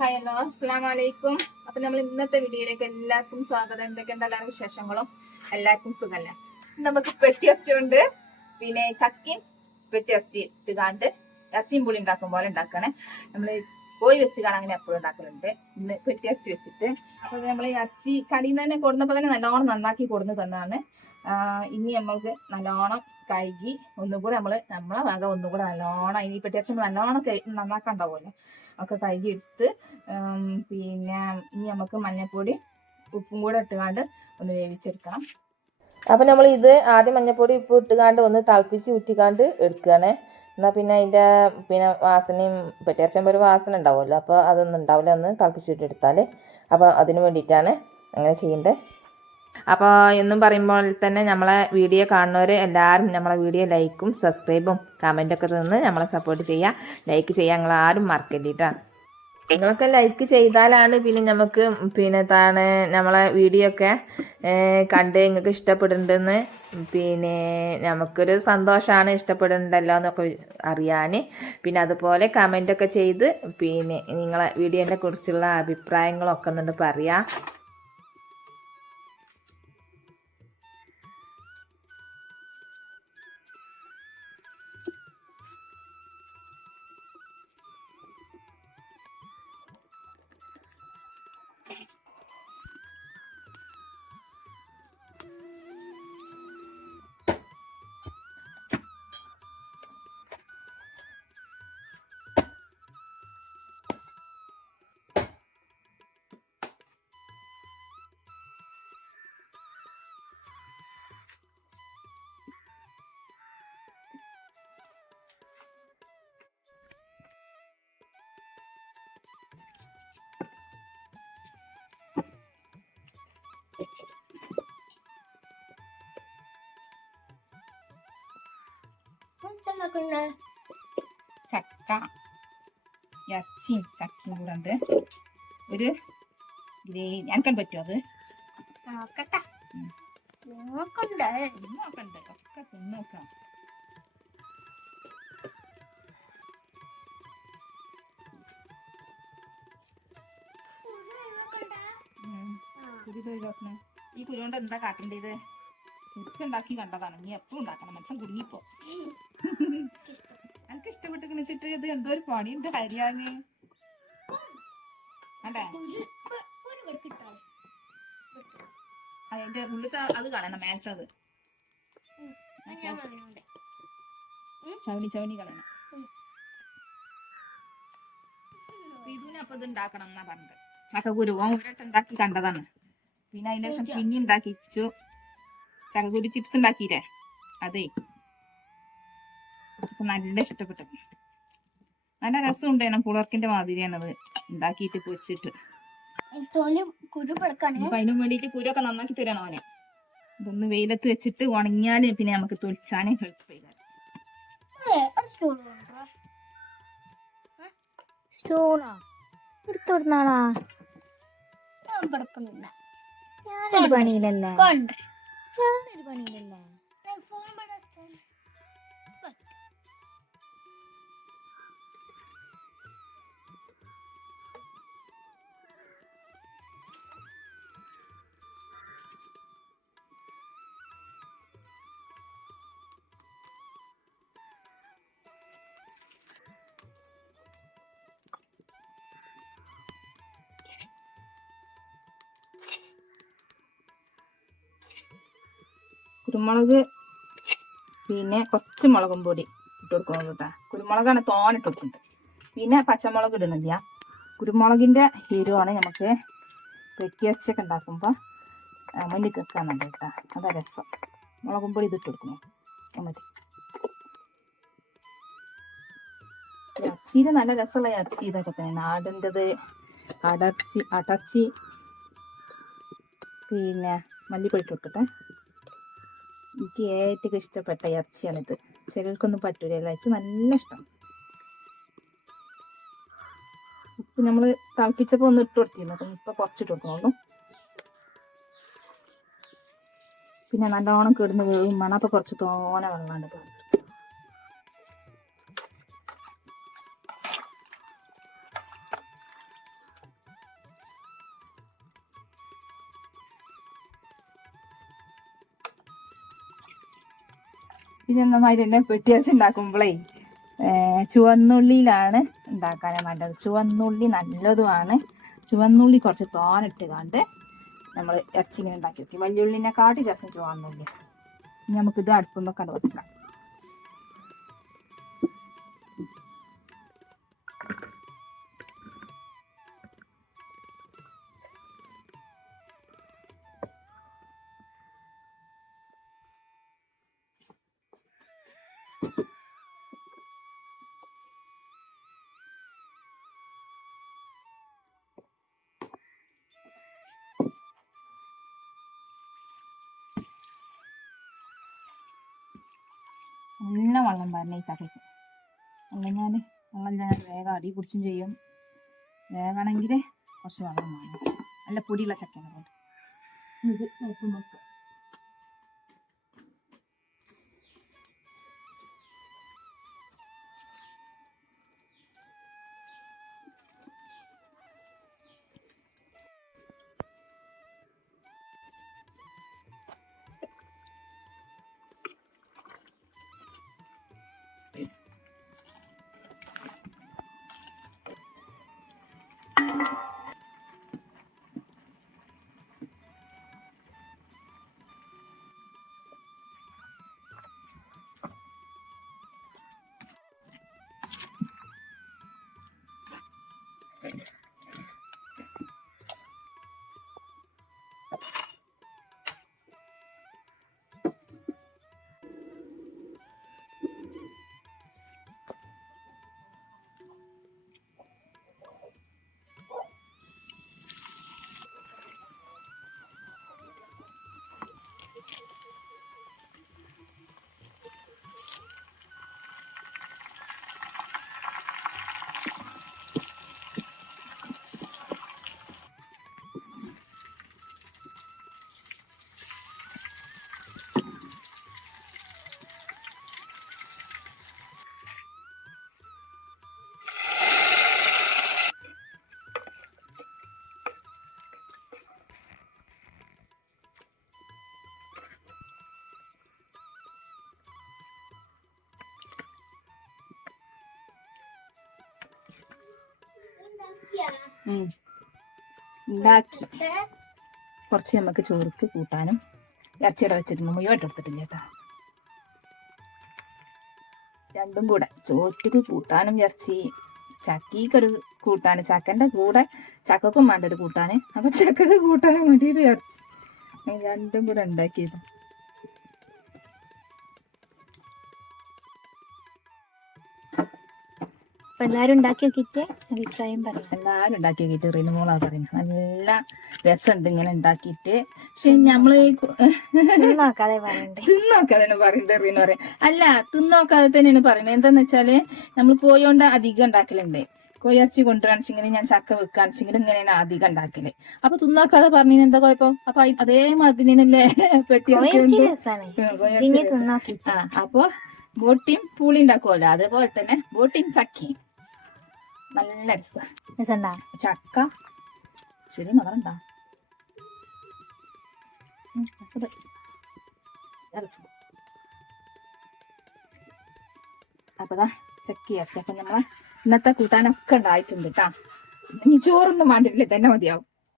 Hi hello അസ്സലാമു അലൈക്കും. അപ്പൊ നമ്മൾ ഇന്നത്തെ വീഡിയോയിലേക്ക് എല്ലാവർക്കും സ്വാഗതം. എന്തൊക്കെയുണ്ട് എല്ലാ വിശേഷങ്ങളും? എല്ലാവർക്കും സുഖല്ലേ? നമുക്ക് പെട്ടിയച്ചുകൊണ്ട് പിന്നെ ചക്കയും പെട്ടിയച്ചി ഇട്ടുകാണ്ട് ഇറച്ചിയും പുളി ഉണ്ടാക്കും പോലെ ഉണ്ടാക്കണേ. നമ്മള് കോഴി വെച്ച് കാണാൻ അങ്ങനെ എപ്പോഴും ഉണ്ടാക്കലുണ്ട്. ഇന്ന് പെട്ടിയച്ചി വെച്ചിട്ട് അപ്പൊ നമ്മൾ ഇറച്ചി കടിയിൽ നിന്ന് തന്നെ കൊടുന്നപ്പോ തന്നെ നല്ലോണം നന്നാക്കി കൊടുന്ന് തന്നാണ്. ഇനി നമ്മൾക്ക് നല്ലോണം കഴുകി ഒന്നുകൂടെ നമ്മളെ വക ഒന്നുകൂടെ നല്ലോണം ഇനി പെട്ടിയച്ചി നല്ലോണം നന്നാക്കാണ്ടാവുമല്ലോ ഒക്കെ കഴുകി എടുത്ത് പിന്നെ ഇനി നമുക്ക് മഞ്ഞൾപ്പൊടി ഉപ്പും കൂടെ ഇട്ടുകാണ്ട് ഒന്ന് വേവിച്ചെടുക്കണം. അപ്പം നമ്മൾ ഇത് ആദ്യം മഞ്ഞൾപ്പൊടി ഉപ്പ് ഇട്ടുകാണ്ട് ഒന്ന് തിളപ്പിച്ച് ഊറ്റിക്കാണ്ട് എടുക്കുകയാണേ. എന്നാൽ പിന്നെ അതിൻ്റെ വാസനയും പെട്ടിയരച്ചുമ്പോൾ ഒരു വാസന ഉണ്ടാവുമല്ലോ, അപ്പോൾ അതൊന്നും ഉണ്ടാവില്ല. ഒന്ന് തിളപ്പിച്ച് എടുത്താൽ അപ്പോൾ അതിന് വേണ്ടിയിട്ടാണ് അങ്ങനെ ചെയ്യേണ്ടത്. അപ്പോൾ എന്നും പറയുമ്പോൾ തന്നെ നമ്മളെ വീഡിയോ കാണുന്നവർ എല്ലാവരും നമ്മളെ വീഡിയോ ലൈക്കും സബ്സ്ക്രൈബും കമൻറ്റൊക്കെ തന്ന് നമ്മളെ സപ്പോർട്ട് ചെയ്യുക. ലൈക്ക് ചെയ്യാൻ നിങ്ങളാരും മറക്കല്ലിട്ടാ. നിങ്ങളൊക്കെ ലൈക്ക് ചെയ്താലാണ് പിന്നെ നമുക്ക് താഴെ നമ്മളെ വീഡിയോ ഒക്കെ കണ്ട് നിങ്ങൾക്ക് ഇഷ്ടപ്പെടുന്നുണ്ടെന്ന് നമുക്കൊരു സന്തോഷമാണ്. ഇഷ്ടപ്പെടുന്നുണ്ടല്ലോ എന്നൊക്കെ അറിയാൻ. പിന്നെ അതുപോലെ കമൻ്റൊക്കെ ചെയ്ത് നിങ്ങളെ വീഡിയോനെ കുറിച്ചുള്ള അഭിപ്രായങ്ങളൊക്കെ ഒന്നുണ്ട് പറയാം. ചക്ക ഇറച്ചിയും ചക്കയും കൂടെ ഉണ്ട്. ഒരു ഗ്രേവി എനിക്കാൻ പറ്റുമോ? അത് നോക്കട്ടെ. നോക്കണ്ടേ? നോക്കണ്ടേ? ഒക്കെ തിന്നോക്കാം. ഈ കുരു കൊണ്ട് എന്താ കാട്ടേണ്ടത്? ഉണ്ടാക്കി കണ്ടതാണ്. നീ എപ്പോഴും ഉണ്ടാക്കണം. മനസ്സം കുടുങ്ങിപ്പോ. എനിക്ക് ഇഷ്ടപ്പെട്ട് കിണിച്ചിട്ട് ഇത് എന്തോ ഒരു പണിയുണ്ട് ഹരിയാന്ന്. അതെ അതിന്റെ ഉള്ളിൽ അത് കളയണം. മേലത്തത് ചവണി കളയണം. ഇതിനപ്പൊ ഇത് ഉണ്ടാക്കണം എന്നാ പറഞ്ഞത്. ചക്കക്കുരു ഒരട്ടം ഉണ്ടാക്കി കണ്ടതാണ്. പിന്നെ അതിന്റെ ശേഷം പിന്നെ ഉണ്ടാക്കിച്ചു. ചക്കക്കുരു ചിപ്സ് ഉണ്ടാക്കിയില്ലേ, അതെ. നല്ല ഇഷ്ടപ്പെട്ടു. നല്ല രസം ഉണ്ടായിരുന്നു. പുളർക്കിന്റെ മാതിരിയാണത് ഉണ്ടാക്കിയിട്ട് പൊരിച്ചിട്ട്. അതിനു വേണ്ടിട്ട് കുരൊക്കെ നന്നാക്കി തരണം അവനെ. ഇതൊന്ന് വെയിലത്ത് വെച്ചിട്ട് ഉണങ്ങിയാല് പിന്നെ നമുക്ക് തൊലിച്ചാനേ എളുപ്പമില്ല. ഞാനൊരു പണിയിലല്ലേ. കുരുമുളക് പിന്നെ കുറച്ച് മുളകും പൊടി ഇട്ട് കൊടുക്കണം കേട്ടാ. കുരുമുളകാണ് തോനിട്ട് കൊടുക്കുന്നത്. പിന്നെ പച്ചമുളക് ഇടുന്നില്ല. കുരുമുളകിന്റെ എരിവാണ് നമുക്ക് പെട്ടിയച്ചൊക്കെ ഉണ്ടാക്കുമ്പോൾ മുന്നിൽ വെക്കാന്നുണ്ട് കേട്ടാ. അതാ രസം. മുളകും പൊടി ഇതിട്ട് കൊടുക്കണം. മതി. ഇറച്ചിയിൽ നല്ല രസമുള്ള ഇറച്ചി ഇതൊക്കെ തന്നെ. നാടിൻ്റെത് അടർച്ചി പിന്നെ മല്ലിപ്പൊടി ഇട്ട് കൊടുക്കട്ടെ. എനിക്ക് ഏറ്റവും ഇഷ്ടപ്പെട്ട ഇറച്ചിയാണിത്. ചിലർക്കൊന്നും പറ്റൂല. ഇറച്ചി നല്ല ഇഷ്ടം. ഉപ്പ് നമ്മൾ തിളപ്പിച്ചപ്പോൾ ഒന്ന് ഇട്ട് കൊടുത്തിരുന്നു. അപ്പം ഇപ്പം കുറച്ചിട്ട് കൊടുക്കണുള്ളൂ. പിന്നെ നല്ലോണം കിടന്ന് വേവും വേണം. അപ്പം കുറച്ച് തോനെ വെള്ളമാണ്. പിന്നെ എന്നമാതിരി തന്നെ പെട്ടിയച്ച് ഉണ്ടാക്കുമ്പോഴേ ചുവന്നുള്ളിയിലാണ് ഉണ്ടാക്കാൻ നല്ലത്. ചുവന്നുള്ളി നല്ലതുമാണ്. ചുവന്നുള്ളി കുറച്ച് തോനിട്ട് കണ്ട് നമ്മൾ ഇറച്ചിങ്ങനെ ഉണ്ടാക്കി വെക്കും. വലിയുള്ളിനെ കാട്ടി രസം ചുവന്നുള്ളി. ഇനി നമുക്കിത് അടുപ്പുമ്പോൾ കണ്ടു വെക്കാം. നല്ല വെള്ളം പാരണേ ഈ ചക്കയ്ക്ക്. വെള്ളം ഞാൻ വേഗം അടി പിടിച്ചും ചെയ്യും. വേഗമാണെങ്കിൽ കുറച്ച് വെള്ളം വേണം. നല്ല പൊടിയുള്ള ചക്കയാണ്. ഇത് നോക്കും നോക്കുക. ഉണ്ടാക്കി കുറച്ച് നമുക്ക് ചോറുക്ക് കൂട്ടാനും ഇറച്ചിയുടെ വെച്ചിട്ടുണ്ട്. മുഴുവൻ എടുത്തിട്ടില്ല കേട്ടോ. രണ്ടും കൂടെ ചോറ്റക്ക് കൂട്ടാനും ഇറച്ചി, ചക്കിക്കൊരു കൂട്ടാന്, ചക്കൻ്റെ കൂടെ ചക്കക്കും വേണ്ട ഒരു കൂട്ടാന്. അപ്പൊ ചക്കക്ക് കൂട്ടാനും വേണ്ടിയിട്ട് ഇറച്ചി രണ്ടും കൂടെ ഉണ്ടാക്കിയത്. എല്ലാരും ഉണ്ടാക്കി നോക്കിയിട്ട് അഭിപ്രായം പറയാം. എല്ലാരും ഉണ്ടാക്കി നോക്കിയിട്ട് റീനുമോളാ പറയുന്നത് നല്ല രസമുണ്ട് ഇങ്ങനെ ഉണ്ടാക്കിയിട്ട്. പക്ഷെ നമ്മള് തിന്നോക്കാതെ പറയണ്ടേ. തിന്നോക്കാതെ തന്നെ പറയുന്നത് റീനു പറയാം. അല്ല, തിന്നോക്കാതെ തന്നെയാണ് പറയുന്നത്. എന്താന്ന് വെച്ചാല് നമ്മൾ കോഴി കൊണ്ട് അധികം ഉണ്ടാക്കലുണ്ട്. കോഴി ഇറച്ചി കൊണ്ടുവരാണെച്ചെങ്കിൽ ഞാൻ ചക്ക വെക്കുകയാണെച്ചെങ്കിൽ ഇങ്ങനെയാണ് അധികം ഉണ്ടാക്കല്. അപ്പൊ തിന്നോക്കാതെ പറഞ്ഞതിന് എന്താ കുഴപ്പം? അപ്പൊ അതേമാതിരി തന്നെയല്ലേ പെട്ടി ആ. അപ്പൊ ബോട്ടിയും പൂളി ഉണ്ടാക്കുമല്ലോ, അതേപോലെ തന്നെ ബോട്ടിയും ചക്കയും നല്ല രസമുണ്ടാ. ചക്ക ശരി മതണ്ടാ അപ്പതാ ചക്കി ഇറച്ചി. അപ്പൊ നമ്മളെ ഇന്നത്തെ കൂട്ടാനൊക്കെ ഉണ്ടായിട്ടുണ്ട് കേട്ടാ. ഇനി ചോറൊന്നും വേണ്ടിട്ടില്ല, തന്നെ മതിയാവും.